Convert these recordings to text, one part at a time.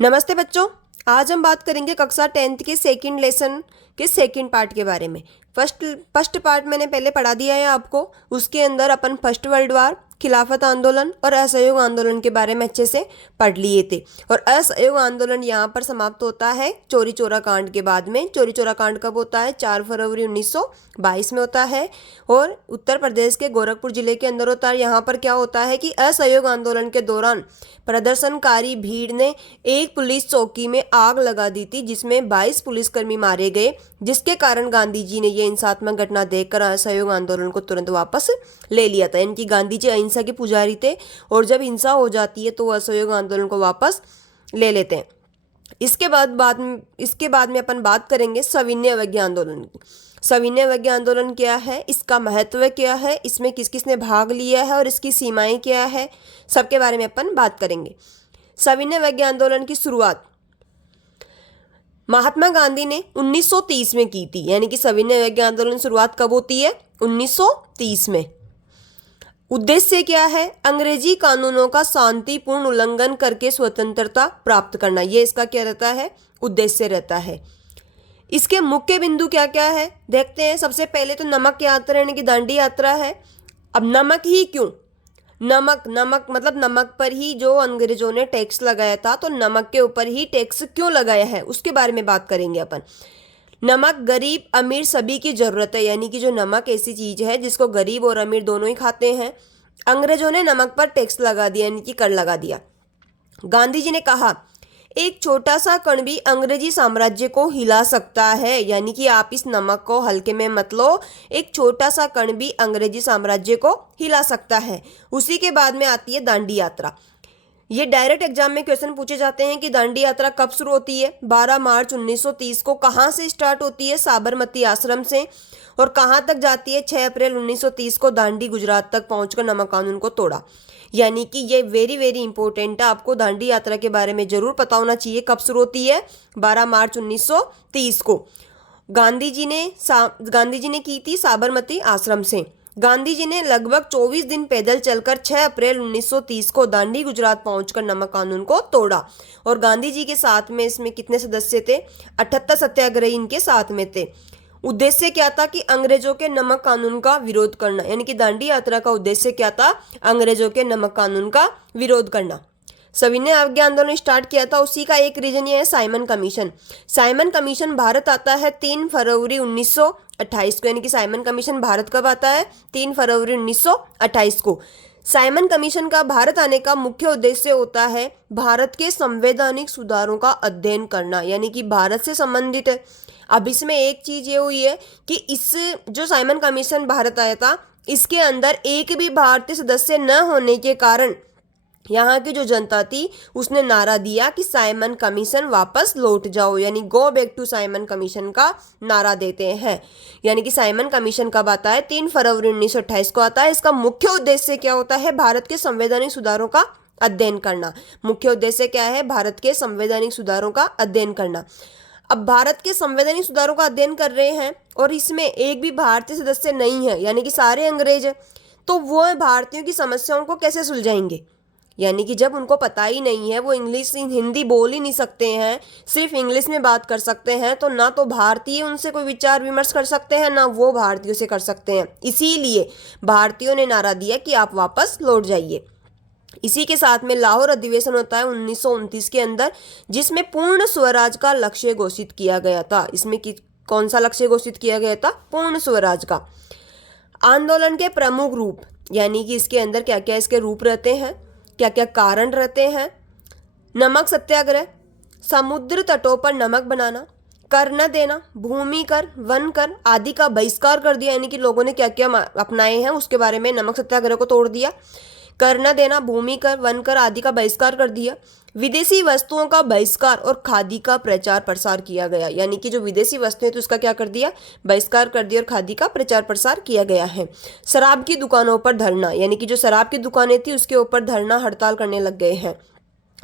नमस्ते बच्चों। आज हम बात करेंगे कक्षा 10th के सेकंड लेसन के सेकंड पार्ट के बारे में। फर्स्ट पार्ट मैंने पहले पढ़ा दिया है आपको। उसके अंदर अपन फर्स्ट वर्ल्ड वार, खिलाफत आंदोलन और असहयोग आंदोलन के बारे में अच्छे से पढ़ लिए थे। और असहयोग आंदोलन यहाँ पर समाप्त होता है चौरी चौरा कांड के बाद में। चौरी चौरा कांड कब होता है? 4 फरवरी 1922 में होता है और उत्तर प्रदेश के गोरखपुर जिले के अंदर होता है। यहाँ पर क्या होता है कि असहयोग आंदोलन के दौरान प्रदर्शनकारी भीड़ ने एक पुलिस चौकी में आग लगा दी थी, जिसमें 22 पुलिसकर्मी मारे गए, जिसके कारण गांधी जी ने यह हिंसात्मक घटना देखकर असहयोग आंदोलन को तुरंत वापस ले लिया था। यानी कि गांधी जी अहिंसा के पुजारी थे और जब हिंसा हो जाती है तो असहयोग आंदोलन को वापस ले लेते हैं। इसके बाद में अपन बात करेंगे सविनय अवज्ञा आंदोलन की। सविनय अवज्ञा आंदोलन क्या है, इसका महत्व क्या है, इसमें किस किस ने भाग लिया है और इसकी सीमाएं क्या है, सबके बारे में अपन बात करेंगे। सविनय अवज्ञा आंदोलन की शुरुआत महात्मा गांधी ने 1930 में की थी। यानी कि सविनय अवज्ञा आंदोलन शुरुआत कब होती है? 1930 में। उद्देश्य क्या है? अंग्रेजी कानूनों का शांतिपूर्ण उल्लंघन करके स्वतंत्रता प्राप्त करना, ये इसका क्या रहता है? उद्देश्य रहता है। इसके मुख्य बिंदु क्या क्या है देखते हैं। सबसे पहले तो नमक यात्रा यानी कि दांडी यात्रा है। अब नमक ही क्यों? नमक मतलब नमक पर ही जो अंग्रेजों ने टैक्स लगाया था, तो नमक के ऊपर ही टैक्स क्यों लगाया है उसके बारे में बात करेंगे अपन। नमक गरीब अमीर सभी की जरूरत है। यानी कि जो नमक ऐसी चीज है जिसको गरीब और अमीर दोनों ही खाते हैं। अंग्रेजों ने नमक पर टैक्स लगा दिया, यानी कि कर लगा दिया। गांधी जी ने कहा एक छोटा सा कण भी अंग्रेजी साम्राज्य को हिला सकता है। यानी कि आप इस नमक को हल्के में मत लो, एक छोटा सा कण भी अंग्रेजी साम्राज्य को हिला सकता है। उसी के बाद में आती है दांडी यात्रा। ये डायरेक्ट एग्जाम में क्वेश्चन पूछे जाते हैं कि दांडी यात्रा कब शुरू होती है? 12 मार्च 1930 को। कहाँ से स्टार्ट होती है? साबरमती आश्रम से। और कहाँ तक जाती है? 6 अप्रैल 1930 को दांडी गुजरात तक पहुंचकर नमक कानून को तोड़ा। यानी कि ये वेरी वेरी इंपॉर्टेंट है, आपको दांडी यात्रा के बारे में जरूर पता होना चाहिए। कब शुरू होती है? 12 मार्च 1930 को। गांधी जी ने की थी साबरमती आश्रम से। गांधी जी ने लगभग 24 दिन पैदल चलकर 6 अप्रैल 1930 को दांडी गुजरात पहुंचकर नमक कानून को तोड़ा। और गांधी जी के साथ में इसमें कितने सदस्य थे? 78 सत्याग्रही इनके साथ में थे। उद्देश्य क्या था कि अंग्रेजों के नमक कानून का विरोध करना। यानी कि दांडी यात्रा का उद्देश्य क्या था? अंग्रेजों के नमक कानून का विरोध करना। सविनय अवज्ञा आंदोलन स्टार्ट किया था, उसी का एक रीजन ये है Simon commission. Simon commission Bharat आता है 3 फरवरी 1928 को। यानी कि साइमन कमीशन भारत कब आता है? 3 फरवरी 1928 को। साइमन कमीशन का भारत आने का मुख्य उद्देश्य होता है भारत के संवैधानिक सुधारों का अध्ययन करना। यानी कि भारत से संबंधित है। अब इसमें एक चीज ये हुई है कि इस जो साइमन कमीशन भारत आया था, इसके अंदर एक भी भारतीय सदस्य न होने के कारण यहाँ की जो जनता थी उसने नारा दिया कि साइमन कमीशन वापस लौट जाओ। यानी go back to Simon Commission का नारा देते हैं। यानी कि साइमन कमीशन कब आता है? 3 फरवरी 1928 को आता है। इसका मुख्य उद्देश्य क्या होता है? भारत के संवैधानिक सुधारों का अध्ययन करना। मुख्य उद्देश्य क्या है? भारत के संवैधानिक सुधारों का अध्ययन करना। अब भारत के संवैधानिक सुधारों का अध्ययन कर रहे हैं और इसमें एक भी भारतीय सदस्य नहीं है, यानी कि सारे अंग्रेज हैं, तो वो भारतीयों की समस्याओं को कैसे सुलझाएंगे? यानी कि जब उनको पता ही नहीं है, वो हिंदी बोल ही नहीं सकते हैं, सिर्फ इंग्लिश में बात कर सकते हैं, तो ना तो भारतीय उनसे कोई विचार विमर्श कर सकते हैं, ना वो भारतीयों से कर सकते हैं। इसीलिए भारतीयों ने नारा दिया कि आप वापस लौट जाइए। इसी के साथ में लाहौर अधिवेशन होता है 1929 के अंदर, जिसमें पूर्ण स्वराज का लक्ष्य घोषित किया गया था। इसमें कौन सा लक्ष्य घोषित किया गया था? पूर्ण स्वराज का। आंदोलन के प्रमुख रूप, यानी कि इसके अंदर क्या क्या इसके रूप रहते हैं, क्या क्या कारण रहते हैं। नमक सत्याग्रह, समुद्र तटों पर नमक बनाना, कर न देना, भूमि कर, वन कर आदि का बहिष्कार कर दिया। यानी कि लोगों ने क्या क्या अपनाए हैं उसके बारे में नमक सत्याग्रह को तोड़ दिया। कर न देना, भूमि कर, वन कर आदि का बहिष्कार कर दिया। विदेशी वस्तुओं का बहिष्कार और खादी का प्रचार प्रसार किया गया। यानी कि जो विदेशी वस्तुएं तो उसका क्या कर दिया? बहिष्कार कर दिया और खादी का प्रचार प्रसार किया गया है। शराब की दुकानों पर धरना, यानी कि जो शराब की दुकानें थी उसके ऊपर धरना हड़ताल करने लग गए हैं।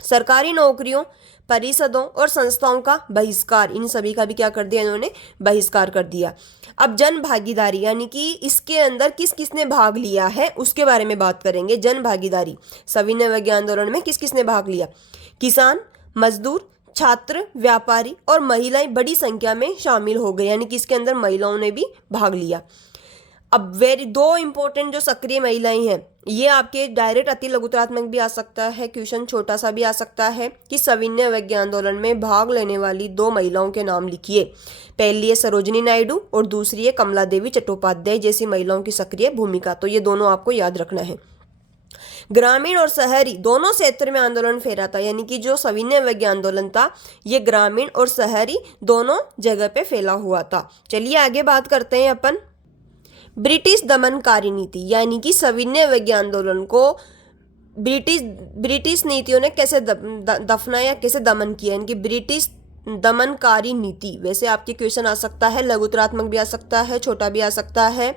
सरकारी नौकरियों, परिषदों और संस्थाओं का बहिष्कार, इन सभी का भी क्या कर दिया? इन्होंने बहिष्कार कर दिया। अब जन भागीदारी, यानी कि इसके अंदर किस किसने भाग लिया है उसके बारे में बात करेंगे। जन भागीदारी, सविनय अवज्ञा आंदोलन में किस किसने भाग लिया? किसान, मजदूर, छात्र, व्यापारी और महिलाएं बड़ी संख्या में शामिल हो गए, यानी कि इसके अंदर महिलाओं ने भी भाग लिया। अब दो इंपॉर्टेंट जो सक्रिय महिलाएं हैं, ये आपके डायरेक्ट अति लघुतरात्मक भी आ सकता है, क्वेश्चन छोटा सा भी आ सकता है कि सविनय अवज्ञा आंदोलन में भाग लेने वाली 2 महिलाओं के नाम लिखिए। पहली है सरोजिनी नायडू और दूसरी है कमला देवी चट्टोपाध्याय जैसी महिलाओं की सक्रिय भूमिका। तो ये दोनों आपको याद रखना है। ग्रामीण और शहरी दोनों क्षेत्र में आंदोलन फैला था, यानी कि जो सविनय अवज्ञा आंदोलन था ये ग्रामीण और शहरी दोनों जगह पे फैला हुआ था। चलिए आगे बात करते हैं अपन ब्रिटिश दमनकारी नीति, यानी कि सविनय अवज्ञा आंदोलन को ब्रिटिश नीतियों ने कैसे दफनाया, कैसे दमन किया, यानी कि ब्रिटिश दमनकारी नीति। वैसे आपके क्वेश्चन आ सकता है, लघुतरात्मक भी आ सकता है, छोटा भी आ सकता है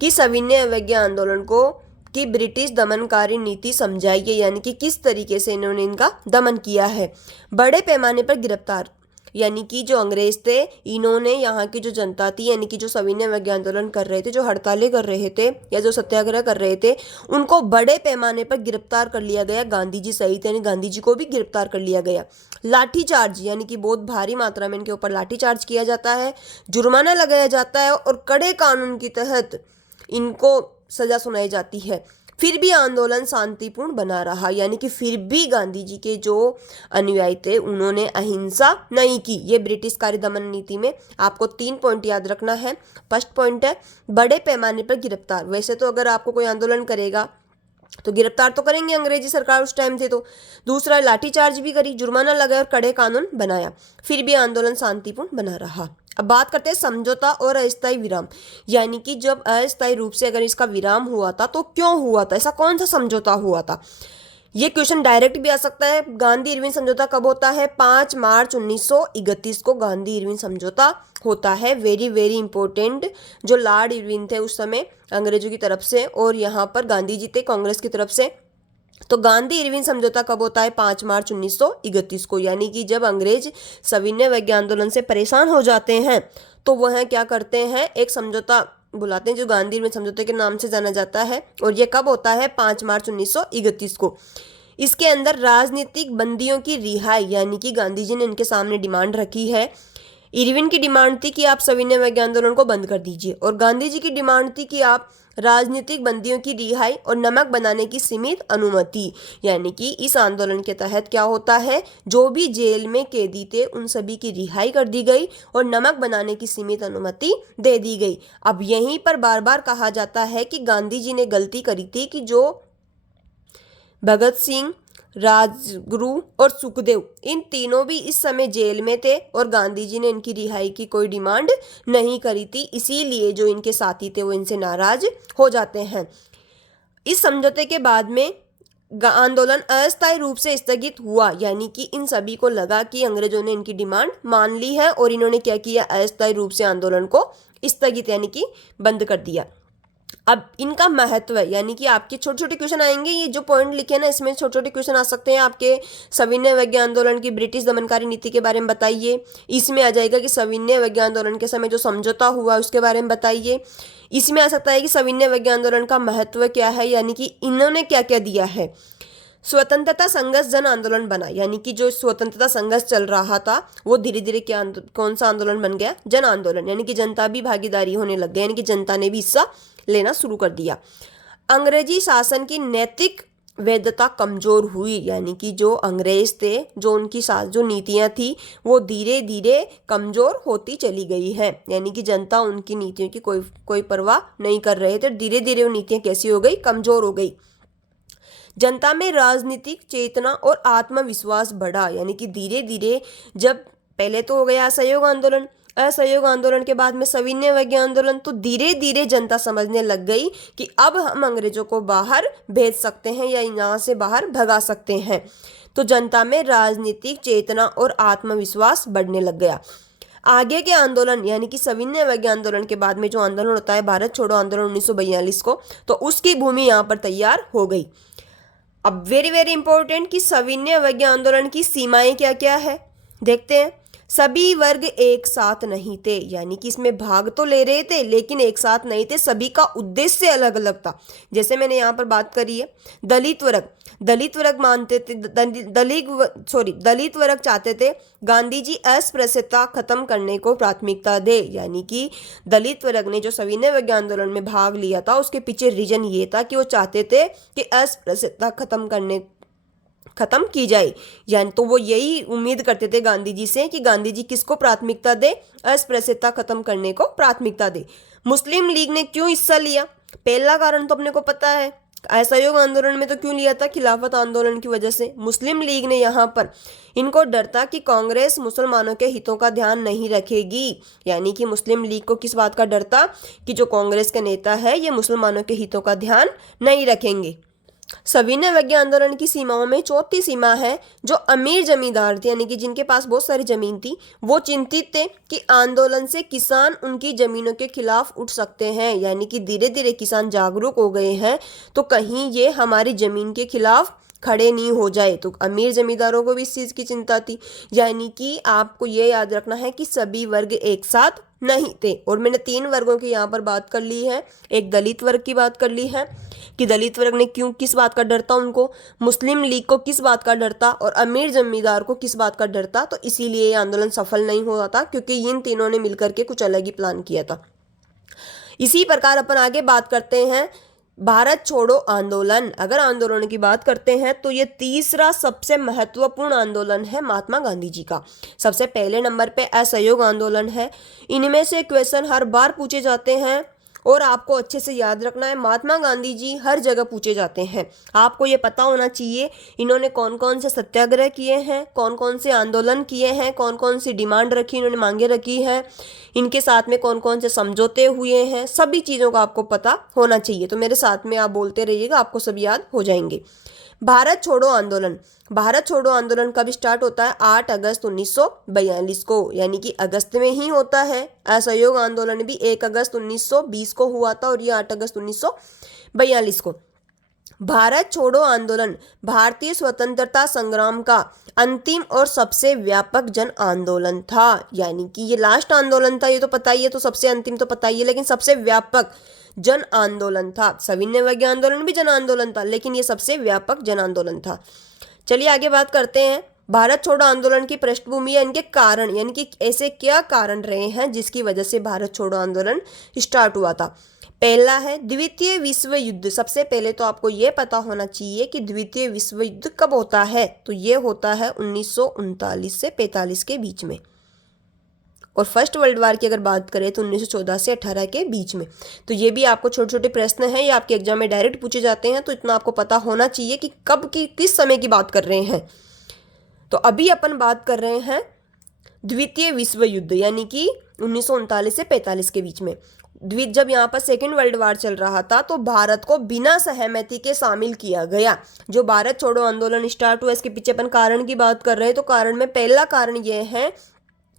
कि सविनय अवज्ञा आंदोलन को कि ब्रिटिश दमनकारी नीति समझाइए, यानी कि किस तरीके से इन्होंने इनका दमन किया है। बड़े पैमाने पर गिरफ्तार, यानी कि जो अंग्रेज थे इन्होंने यहाँ की जो जनता थी, यानी कि जो सविनय अवज्ञा आंदोलन कर रहे थे, जो हड़तालें कर रहे थे या जो सत्याग्रह कर रहे थे, उनको बड़े पैमाने पर गिरफ्तार कर लिया गया, गांधी जी सहित, यानी गांधी जी को भी गिरफ्तार कर लिया गया। लाठीचार्ज, यानी कि बहुत भारी मात्रा में इनके ऊपर लाठीचार्ज किया जाता है, जुर्माना लगाया जाता है और कड़े कानून के तहत इनको सजा सुनाई जाती है। फिर भी आंदोलन शांतिपूर्ण बना रहा, यानी कि फिर भी गांधी जी के जो अनुयायी थे उन्होंने अहिंसा नहीं की। ये ब्रिटिश कार्य दमन नीति में आपको 3 पॉइंट याद रखना है। फर्स्ट पॉइंट है बड़े पैमाने पर गिरफ्तार। वैसे तो अगर आपको कोई आंदोलन करेगा तो गिरफ्तार तो करेंगे, अंग्रेजी सरकार उस टाइम थे तो। दूसरा, लाठीचार्ज भी करी, जुर्माना लगाया और कड़े कानून बनाया, फिर भी आंदोलन शांतिपूर्ण बना रहा। अब बात करते हैं समझौता और अस्थायी विराम, यानी कि जब अस्थायी रूप से अगर इसका विराम हुआ था तो क्यों हुआ था, ऐसा कौन सा समझौता हुआ था। ये क्वेश्चन डायरेक्ट भी आ सकता है। गांधी इरविन समझौता कब होता है? 5 मार्च 1931 को गांधी इरविन समझौता होता है। Very very important. जो लॉर्ड इरविन थे उस समय अंग्रेजों की तरफ से और यहाँ पर गांधी जी थे कांग्रेस की तरफ से। तो गांधी इरविन समझौता कब होता है? 5 मार्च 1931 को, यानी कि जब अंग्रेज सविनय अवज्ञा आंदोलन से परेशान हो जाते हैं तो वह क्या करते हैं, एक समझौता बुलाते हैं जो गांधी इरविन समझौते के नाम से जाना जाता है। और ये कब होता है? 5 मार्च 1931 को। इसके अंदर राजनीतिक बंदियों की रिहाई, यानी कि गांधी जी ने इनके सामने डिमांड रखी है। इरविन की डिमांड थी कि आप सविनय अवज्ञा आंदोलन को बंद कर दीजिए और गांधी जी की डिमांड थी कि आप राजनीतिक बंदियों की रिहाई और नमक बनाने की सीमित अनुमति, यानी कि इस आंदोलन के तहत क्या होता है, जो भी जेल में कैदी थे उन सभी की रिहाई कर दी गई और नमक बनाने की सीमित अनुमति दे दी गई। अब यहीं पर बार बार कहा जाता है कि गांधी जी ने गलती करी थी कि जो भगत सिंह, राजगुरु और सुखदेव, इन तीनों भी इस समय जेल में थे और गांधी जी ने इनकी रिहाई की कोई डिमांड नहीं करी थी। इसीलिए जो इनके साथी थे वो इनसे नाराज हो जाते हैं। इस समझौते के बाद में आंदोलन अस्थायी रूप से स्थगित हुआ, यानी कि इन सभी को लगा कि अंग्रेजों ने इनकी डिमांड मान ली है और इन्होंने क्या किया, अस्थायी रूप से आंदोलन को स्थगित यानी कि बंद कर दिया। अब इनका महत्व है, यानी कि आपके छोटे छोटे क्वेश्चन आएंगे, ये जो पॉइंट लिखे ना इसमें छोटे छोटे क्वेश्चन आ सकते हैं आपके। सविनय अवज्ञा आंदोलन की ब्रिटिश दमनकारी नीति के बारे में बताइए। इसमें आ जाएगा कि सविनय अवज्ञा आंदोलन के समय जो समझौता हुआ उसके बारे में बताइए। इसमें आ सकता है कि सविनय अवज्ञा आंदोलन का महत्व क्या है, यानी कि इन्होंने क्या क्या दिया है। स्वतंत्रता संघर्ष जन आंदोलन बना, यानी कि जो स्वतंत्रता संघर्ष चल रहा था वो धीरे धीरे क्या कौन सा आंदोलन बन गया, जन आंदोलन, यानी कि जनता भी भागीदारी होने लग गई, यानी कि जनता ने भी हिस्सा लेना शुरू कर दिया। अंग्रेजी शासन की नैतिक वैधता कमजोर हुई, यानी कि जो अंग्रेज थे, जो उनकी जो नीतियां थी वो धीरे धीरे कमजोर होती चली गई है, यानी कि जनता उनकी नीतियों की कोई परवाह नहीं कर रहे थे। धीरे धीरे वो नीतियां कैसी हो गई, कमजोर हो गई। जनता में राजनीतिक चेतना और आत्मविश्वास बढ़ा, यानी कि धीरे धीरे जब पहले तो हो गया असहयोग आंदोलन, असहयोग आंदोलन के बाद में सविनय अवज्ञा आंदोलन, तो धीरे धीरे जनता समझने लग गई कि अब हम अंग्रेजों को बाहर भेज सकते हैं या यहाँ से बाहर भगा सकते हैं। तो जनता में राजनीतिक चेतना और आत्मविश्वास बढ़ने लग गया। आगे के आंदोलन यानी कि सविनय अवज्ञा आंदोलन के बाद में जो आंदोलन होता है भारत छोड़ो आंदोलन 1942 को, तो उसकी भूमि यहाँ पर तैयार हो गई। अब वेरी वेरी इंपॉर्टेंट कि सविनय अवज्ञा आंदोलन की सीमाएं क्या क्या है देखते हैं। सभी वर्ग एक साथ नहीं थे, यानी कि इसमें भाग तो ले रहे थे लेकिन एक साथ नहीं थे, सभी का उद्देश्य अलग अलग था। जैसे मैंने यहाँ पर बात करी है दलित वर्ग मानते थे, दलित वर्ग चाहते थे गांधी जी अस्पृश्यता खत्म करने को प्राथमिकता दे, यानी कि दलित वर्ग ने जो सविनय अवज्ञा आंदोलन में भाग लिया था उसके पीछे रीजन ये था कि वो चाहते थे कि अस्पृश्यता खत्म की जाए, यानी तो वो यही उम्मीद करते थे गांधी जी से कि गांधी जी किसको प्राथमिकता दे, अस्पृश्यता खत्म करने को प्राथमिकता दे। मुस्लिम लीग ने क्यों हिस्सा लिया? पहला कारण तो अपने को पता है, असहयोग आंदोलन में तो क्यों लिया था? खिलाफत आंदोलन की वजह से। मुस्लिम लीग ने यहाँ पर इनको डर था कि कांग्रेस मुसलमानों के हितों का ध्यान नहीं रखेगी, यानी कि मुस्लिम लीग को किस बात का डर था कि जो कांग्रेस के नेता है ये मुसलमानों के हितों का ध्यान नहीं रखेंगे। सविनय अवज्ञा आंदोलन की सीमाओं में चौथी सीमा है, जो अमीर जमींदार थे यानी कि जिनके पास बहुत सारी जमीन थी, वो चिंतित थे कि आंदोलन से किसान उनकी जमीनों के खिलाफ उठ सकते हैं, यानी कि धीरे धीरे किसान जागरूक हो गए हैं तो कहीं ये हमारी जमीन के खिलाफ खड़े नहीं हो जाए। तो अमीर जमींदारों को भी इस चीज़ की चिंता थी, यानी कि आपको ये याद रखना है कि सभी वर्ग एक साथ नहीं थे। और मैंने 3 वर्गों की यहाँ पर बात कर ली है, एक दलित वर्ग की बात कर ली है कि दलित वर्ग ने क्यों, किस बात का डर था उनको, मुस्लिम लीग को किस बात का डर था और अमीर जमींदार को किस बात का डर था। तो इसीलिए ये आंदोलन सफल नहीं हुआ था, क्योंकि इन तीनों ने मिलकर के कुछ अलग ही प्लान किया था। इसी प्रकार अपन आगे बात करते हैं भारत छोड़ो आंदोलन। अगर आंदोलन की बात करते हैं तो ये तीसरा सबसे महत्वपूर्ण आंदोलन है महात्मा गांधी जी का। सबसे पहले नंबर पे असहयोग आंदोलन है। इनमें से क्वेश्चन हर बार पूछे जाते हैं और आपको अच्छे से याद रखना है, महात्मा गांधी जी हर जगह पूछे जाते हैं। आपको ये पता होना चाहिए इन्होंने कौन कौन से सत्याग्रह किए हैं, कौन कौन से आंदोलन किए हैं, कौन कौन सी डिमांड रखी, इन्होंने मांगे रखी है, इनके साथ में कौन कौन से समझौते हुए हैं, सभी चीज़ों का आपको पता होना चाहिए। तो मेरे साथ में आप बोलते रहिएगा, आपको सब याद हो जाएंगे। भारत छोड़ो आंदोलन। भारत छोड़ो आंदोलन कब स्टार्ट होता है? 8 अगस्त 1942 को, यानी कि अगस्त में ही होता है। असहयोग आंदोलन भी 1 अगस्त 1920 को हुआ था और ये 8 अगस्त 1942 को। भारत छोड़ो आंदोलन भारतीय स्वतंत्रता संग्राम का अंतिम और सबसे व्यापक जन आंदोलन था, यानी कि ये लास्ट आंदोलन था, ये तो पता ही है, तो सबसे अंतिम तो पता ही है, लेकिन सबसे व्यापक जन आंदोलन था। सविनय अवज्ञा आंदोलन भी जन आंदोलन था, लेकिन ये सबसे व्यापक जन आंदोलन था। चलिए आगे बात करते हैं भारत छोड़ो आंदोलन की पृष्ठभूमि या इनके कारण, यानी कि ऐसे क्या कारण रहे हैं जिसकी वजह से भारत छोड़ो आंदोलन स्टार्ट हुआ था। पहला है द्वितीय विश्व युद्ध। सबसे पहले तो आपको ये पता होना चाहिए कि द्वितीय विश्व युद्ध कब होता है, तो ये होता है 1939 से 45 के बीच में। और फर्स्ट वर्ल्ड वार की अगर बात करें तो 1914 से 18 के बीच में। तो ये भी आपको छोटे छोटे प्रश्न हैं, ये आपके एग्जाम में डायरेक्ट पूछे जाते हैं, तो इतना आपको पता होना चाहिए कि कब की किस समय की बात कर रहे हैं। तो अभी अपन बात कर रहे हैं द्वितीय विश्व युद्ध, यानी कि 1939 से 45 के बीच में। जब यहाँ पर सेकेंड वर्ल्ड वार चल रहा था तो भारत को बिना सहमति के शामिल किया गया। जो भारत छोड़ो आंदोलन स्टार्ट हुआ, इसके पीछे अपन कारण की बात कर रहे हैं, तो कारण में पहला कारण यह है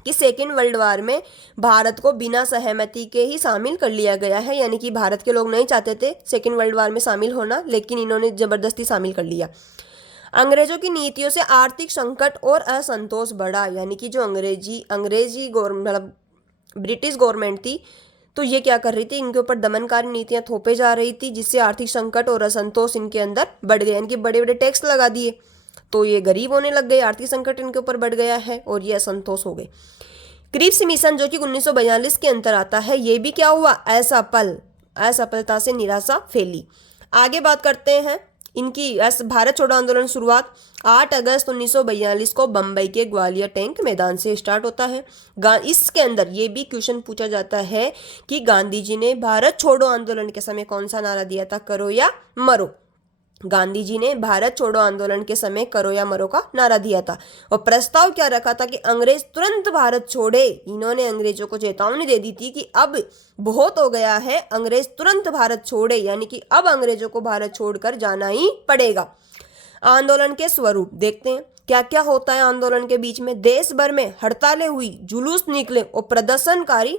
कि सेकेंड वर्ल्ड वार में भारत को बिना सहमति के ही शामिल कर लिया गया है, यानी कि भारत के लोग नहीं चाहते थे सेकेंड वर्ल्ड वार में शामिल होना, लेकिन इन्होंने जबरदस्ती शामिल कर लिया। अंग्रेजों की नीतियों से आर्थिक संकट और असंतोष बढ़ा, यानी कि जो अंग्रेजी मतलब ब्रिटिश गवर्नमेंट थी, तो ये क्या कर रही थी, इनके ऊपर दमनकारी नीतियां थोपे जा रही थी, जिससे आर्थिक संकट और असंतोष इनके अंदर बढ़ गया। इनके बड़े बड़े टैक्स लगा दिए तो ये गरीब होने लग गए, आर्थिक संकट इनके ऊपर बढ़ गया है और ये असंतोष हो गए। क्रिप्स मिशन जो कि 1942 के अंतर आता है, ये भी क्या हुआ, असफलता से निराशा फैली। आगे बात करते हैं इनकी भारत छोड़ो आंदोलन शुरुआत 8 अगस्त 1942 को बम्बई के ग्वालियर टैंक मैदान से स्टार्ट होता है। इसके अंदर ये भी क्वेश्चन पूछा जाता है कि गांधी जी ने भारत छोड़ो आंदोलन के समय कौन सा नारा दिया था, करो या मरो। गांधी जी ने भारत छोड़ो आंदोलन के समय करो या मरो का नारा दिया था और प्रस्ताव क्या रखा था कि अंग्रेज तुरंत भारत छोड़े। इन्होंने अंग्रेजों को चेतावनी दे दी थी कि अब बहुत हो गया है, अंग्रेज तुरंत भारत छोड़े, यानी कि अब अंग्रेजों को भारत छोड़कर जाना ही पड़ेगा। आंदोलन के स्वरूप देखते हैं, क्या क्या होता है आंदोलन के बीच में। देश भर में हड़तालें हुई, जुलूस निकले और प्रदर्शनकारी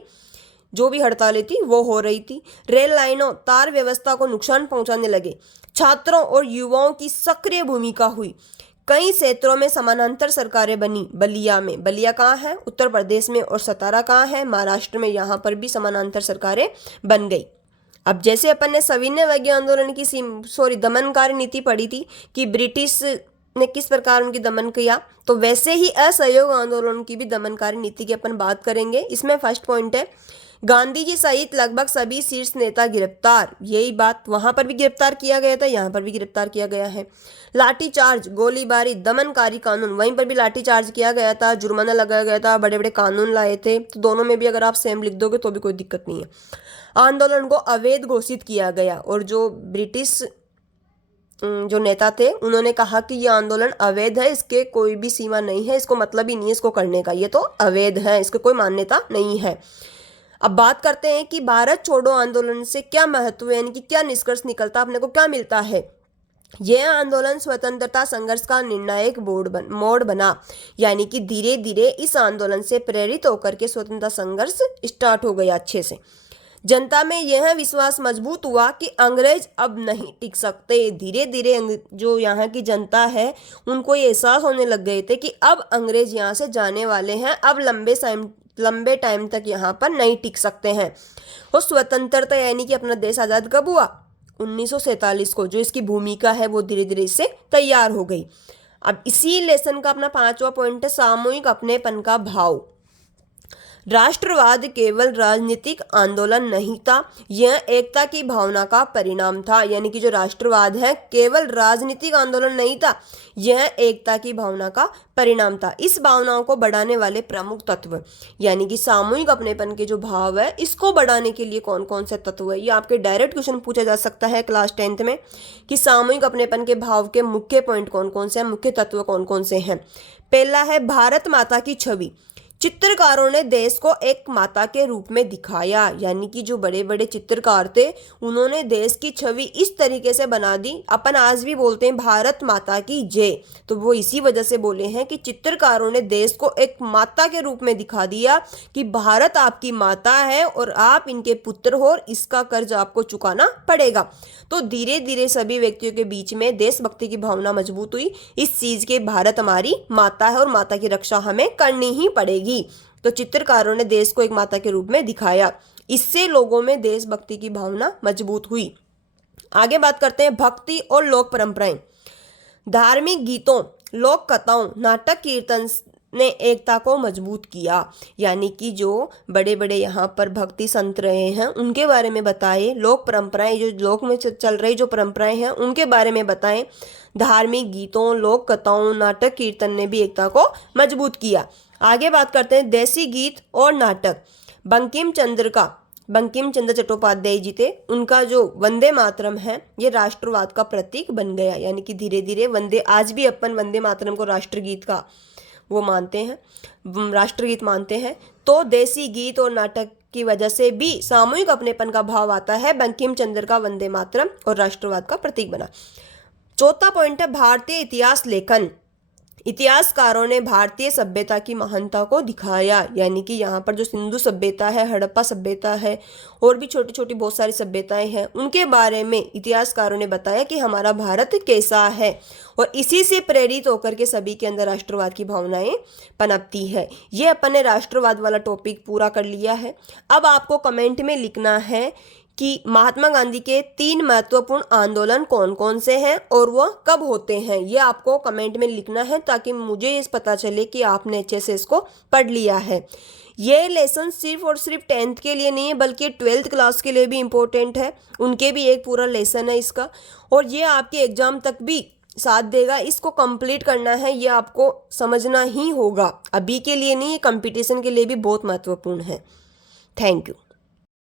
जो भी हड़तालें थी वो हो रही थी। रेल लाइनों तार व्यवस्था को नुकसान पहुंचाने लगे। छात्रों और युवाओं की सक्रिय भूमिका हुई। कई क्षेत्रों में समानांतर सरकारें बनी। बलिया में, बलिया कहाँ है? उत्तर प्रदेश में। और सतारा कहाँ है? महाराष्ट्र में। यहाँ पर भी समानांतर सरकारें बन गई। अब जैसे अपन ने सविनय अवज्ञा आंदोलन की दमनकारी नीति पढ़ी थी कि ब्रिटिश ने किस प्रकार उनकी दमन किया, तो वैसे ही असहयोग आंदोलन की भी दमनकारी नीति की अपन बात करेंगे। इसमें फर्स्ट पॉइंट है, गांधी जी सहित लगभग सभी शीर्ष नेता गिरफ्तार। यही बात, वहां पर भी गिरफ्तार किया गया था, यहाँ पर भी गिरफ्तार किया गया है। लाठीचार्ज, गोलीबारी, दमनकारी कानून, वहीं पर भी लाठीचार्ज किया गया था, जुर्माना लगाया गया था, बड़े बड़े कानून लाए थे। तो दोनों में भी अगर आप सेम लिख दोगे तो भी कोई दिक्कत नहीं है। आंदोलन को अवैध घोषित किया गया और जो ब्रिटिश जो नेता थे उन्होंने कहा कि ये आंदोलन अवैध है, इसके कोई भी सीमा नहीं है, इसको मतलब ही नहीं है इसको करने का, ये तो अवैध है, इसको कोई मान्यता नहीं है। अब बात करते हैं कि भारत छोड़ो आंदोलन से क्या महत्व है, यानी कि क्या निष्कर्ष निकलता, अपने को क्या मिलता है। यह आंदोलन स्वतंत्रता संघर्ष का निर्णायक मोड़ बना, यानी कि धीरे धीरे इस आंदोलन से प्रेरित होकर के स्वतंत्रता संघर्ष स्टार्ट हो गया अच्छे से। जनता में यह विश्वास मजबूत हुआ कि अंग्रेज अब नहीं टिक सकते। धीरे धीरे जो यहाँ की जनता है उनको ये एहसास होने लग गए थे कि अब अंग्रेज यहाँ से जाने वाले हैं, अब लंबे टाइम तक यहाँ पर नहीं टिक सकते हैं। और स्वतंत्रता यानी कि अपना देश आज़ाद कब हुआ? 1947 को। जो इसकी भूमिका है वो धीरे धीरे इससे तैयार हो गई। अब इसी लेसन का अपना 5वां पॉइंट है, सामूहिक अपनेपन का भाव। राष्ट्रवाद केवल राजनीतिक आंदोलन नहीं था, यह एकता की भावना का परिणाम था। यानी कि जो राष्ट्रवाद है केवल राजनीतिक आंदोलन नहीं था, यह एकता की भावना का परिणाम था। इस भावनाओं को बढ़ाने वाले प्रमुख तत्व, यानी कि सामूहिक अपनेपन के जो भाव है इसको बढ़ाने के लिए कौन कौन से तत्व है, ये आपके डायरेक्ट क्वेश्चन पूछा जा सकता है क्लास 10th में कि सामूहिक अपनेपन के भाव के मुख्य पॉइंट कौन कौन से हैं, मुख्य तत्व कौन कौन से हैं। पहला है भारत माता की छवि। चित्रकारों ने देश को एक माता के रूप में दिखाया, यानी कि जो बड़े बड़े चित्रकार थे उन्होंने देश की छवि इस तरीके से बना दी। अपन आज भी बोलते हैं भारत माता की जय, तो वो इसी वजह से बोले हैं कि चित्रकारों ने देश को एक माता के रूप में दिखा दिया कि भारत आपकी माता है और आप इनके पुत्र हो और इसका कर्ज आपको चुकाना पड़ेगा। तो धीरे धीरे सभी व्यक्तियों के बीच में देशभक्ति की भावना मजबूत हुई, इस चीज के भारत हमारी माता है और माता की रक्षा हमें करनी ही पड़ेगी। तो चित्रकारों ने देश को एक माता के रूप में दिखाया, इससे लोगों में देशभक्ति की भावना मजबूत हुई। आगे बात करते हैं भक्ति और लोक परंपराएं। धार्मिक गीतों, लोक कथाओं, नाटक, कीर्तन ने एकता को मजबूत किया, यानी कि जो बड़े बड़े यहाँ पर भक्ति संत रहे हैं उनके बारे में बताए, लोक परंपराएं जो लोक में चल रही जो परंपराएं हैं उनके बारे में बताएं। धार्मिक गीतों, लोक कथाओं, नाटक, कीर्तन ने भी एकता को मजबूत किया। आगे बात करते हैं देसी गीत और नाटक। बंकिम चंद्र चट्टोपाध्याय जी थे, उनका जो वंदे मातरम है ये राष्ट्रवाद का प्रतीक बन गया, यानी कि धीरे धीरे आज भी अपन वंदे मातरम को राष्ट्रगीत का वो मानते हैं, राष्ट्रगीत मानते हैं। तो देसी गीत और नाटक की वजह से भी सामूहिक अपनेपन का भाव आता है। बंकिम चंद्र का वंदे मातरम और राष्ट्रवाद का प्रतीक बना। चौथा पॉइंट है भारतीय इतिहास लेखन। इतिहासकारों ने भारतीय सभ्यता की महानता को दिखाया, यानी कि यहाँ पर जो सिंधु सभ्यता है, हड़प्पा सभ्यता है और भी छोटी छोटी बहुत सारी सभ्यताएं हैं, उनके बारे में इतिहासकारों ने बताया कि हमारा भारत कैसा है, और इसी से प्रेरित होकर के सभी के अंदर राष्ट्रवाद की भावनाएं पनपती है। ये अपन ने राष्ट्रवाद वाला टॉपिक पूरा कर लिया है। अब आपको कमेंट में लिखना है कि महात्मा गांधी के 3 महत्वपूर्ण आंदोलन कौन कौन से हैं और वह कब होते हैं, ये आपको कमेंट में लिखना है ताकि मुझे ये पता चले कि आपने अच्छे से इसको पढ़ लिया है। ये लेसन सिर्फ और सिर्फ 10th के लिए नहीं है बल्कि 12th क्लास के लिए भी इम्पोर्टेंट है, उनके भी एक पूरा लेसन है इसका, और ये आपके एग्जाम तक भी साथ देगा। इसको कंप्लीट करना है, ये आपको समझना ही होगा, अभी के लिए नहीं, ये कंपटीशन के लिए भी बहुत महत्वपूर्ण है। Thank you.